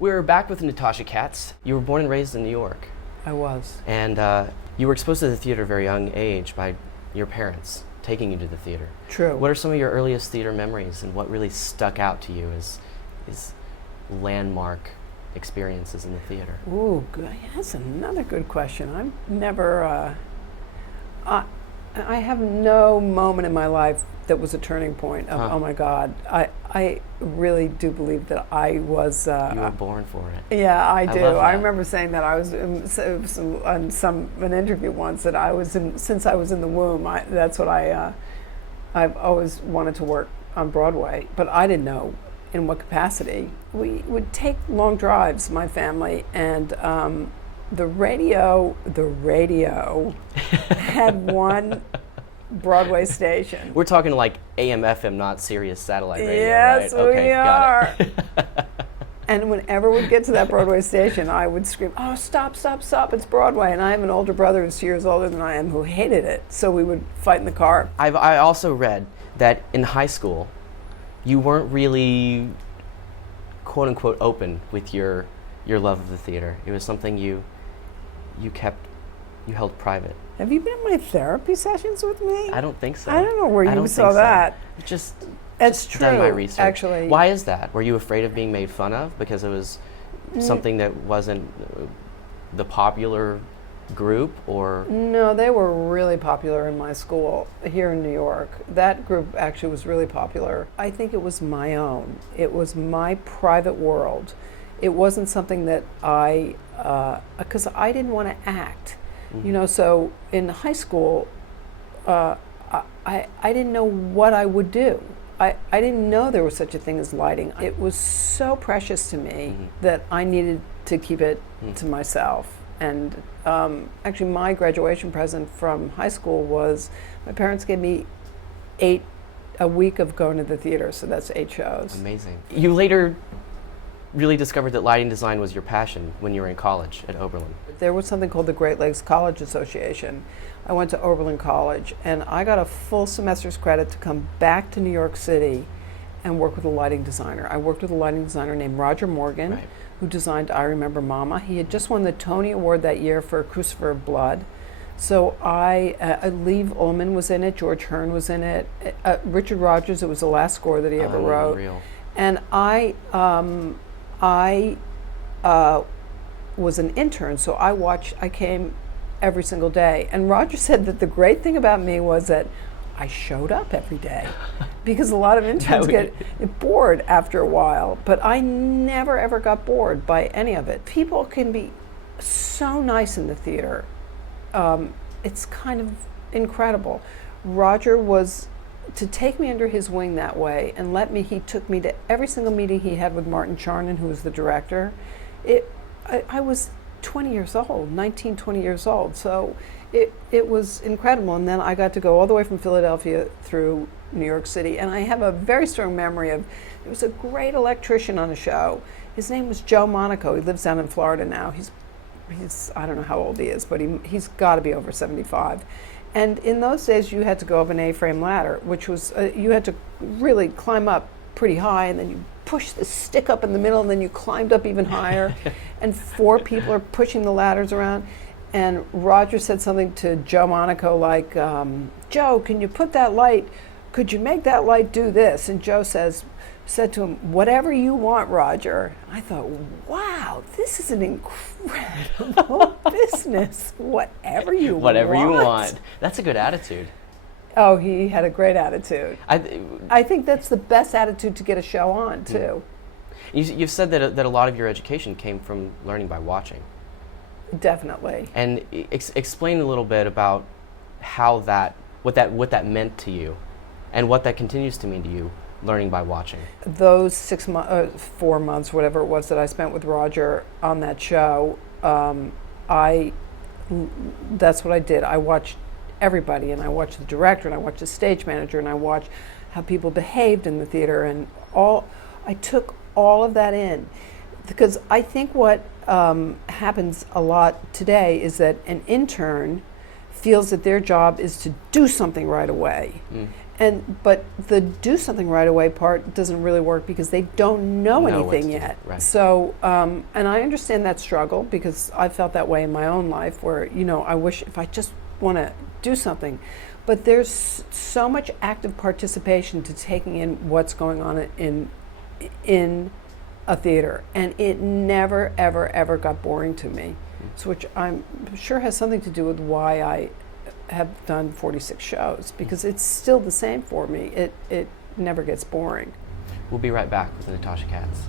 We're back with Natasha Katz. You were born and raised in New York. I was. And you were exposed to the theater at a very young age by your parents taking you to the theater. True. What are some of your earliest theater memories, and what really stuck out to you as landmark experiences in the theater? Ooh, good. That's another good question. I've never, I have no moment in my life that was a turning point of, oh my God, I really do believe that I was... you were born for it. Yeah, I do. love that. I remember saying that I was on an interview once that I was since I was in the womb, that's what I've always wanted to work on Broadway, but I didn't know in what capacity. We would take long drives, my family, and the radio had one Broadway station. We're talking like AM, FM, not Sirius satellite radio, Yes, right? Okay, we are. got it. And whenever we'd get to that Broadway station, I would scream, "Oh, stop, stop, stop, it's Broadway." And I have an older brother who's 2 years older than I am who hated it, so we would fight in the car. I also read that in high school, you weren't really, quote unquote, open with your love of the theater. It was something you held private. Have you been in my therapy sessions with me? I don't think so. I don't know where you saw that. It's true, done my research. actually. Why is that? Were you afraid of being made fun of because it was something that wasn't the popular group, or? No, they were really popular in my school here in New York. That group actually was really popular. I think it was my own. It was my private world. It wasn't something that because I didn't want to act. You know, so in high school, I didn't know what I would do. I didn't know there was such a thing as lighting. It was so precious to me that I needed to keep it to myself. And actually, my graduation present from high school was my parents gave me a week of going to the theater, so that's 8 shows. Amazing. You later really discovered that lighting design was your passion when you were in college at Oberlin. There was something called the Great Lakes College Association. I went to Oberlin College, and I got a full semester's credit to come back to New York City and work with a lighting designer. I worked with a lighting designer named Roger Morgan, who designed I Remember Mama. He had just won the Tony Award that year for Crucifer of Blood. So Liev Ullman was in it, George Hearn was in it, Richard Rodgers, it was the last score that he ever wrote. Unreal. And I was an intern, so I came every single day. And Roger said that the great thing about me was that I showed up every day, because a lot of interns get bored after a while, but I never ever got bored by any of it. People can be so nice in the theater. It's kind of incredible. Roger was to take me under his wing that way and he took me to every single meeting he had with Martin Charnin, who was the director. I was 20 years old, 19, 20 years old, so it was incredible. And then I got to go all the way from Philadelphia through New York City, and I have a very strong memory of, there was a great electrician on the show. His name was Joe Monaco. He lives down in Florida now. He's I don't know how old he is, but he's got to be over 75. And in those days, you had to go up an A-frame ladder, which was, you had to really climb up pretty high, and then you push the stick up in the middle, and then you climbed up even higher. And 4 people are pushing the ladders around. And Roger said something to Joe Monaco like, "Joe, can you put that light, could you make that light do this?" And Joe said to him, "Whatever you want, Roger." And I thought, wow, this is an incredible business. Whatever you want. Whatever you want. That's a good attitude. Oh, he had a great attitude. I think that's the best attitude to get a show on, too. You've said that a lot of your education came from learning by watching. Definitely. And explain a little bit about how what that meant to you, and what that continues to mean to you, learning by watching. Those 4 months, whatever it was that I spent with Roger on that show, that's what I did. I watched everybody, and I watched the director, and I watched the stage manager, and I watched how people behaved in the theater, and I took all of that in, because I think what happens a lot today is that an intern feels that their job is to do something right away. But the do something right away part doesn't really work because they don't know Know what anything to do, yet. right. So, and I understand that struggle because I felt that way in my own life where, I wish if I just want to do something. But there's so much active participation to taking in what's going on in a theater. And it never, ever, ever got boring to me. So which I'm sure has something to do with why I have done 46 shows, because it's still the same for me. It never gets boring. We'll be right back with Natasha Katz.